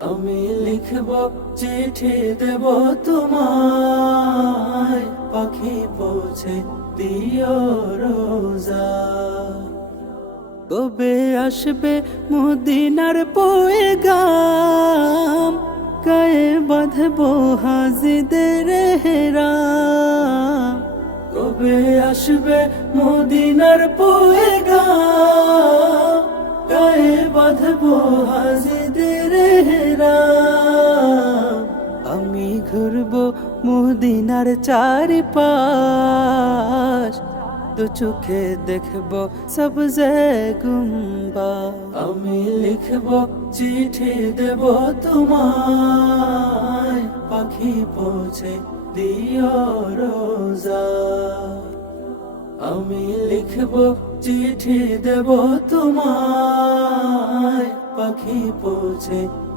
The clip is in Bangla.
আমি লিখব চিঠি দেব তোমায়, পাখি পৌঁছে দিও রোজা। কবে আসবে মদিনার পয়গাম, গায়ে বাঁধবো হাজিদের হেরাম। কবে আসবে মদিনার পয়গাম, গায়ে বাঁধবো হাজিদের হেরাম। আমি ঘুরবো মদিনার চারিপাশ, তো চোখে দেখবো সবজে গুম্বা। আমি লিখব চিঠি দেব তোমায়, পাখি পৌঁছে দিও রোজা। আমি লিখব চিঠি দেব তোমায়, পাখি পৌঁছে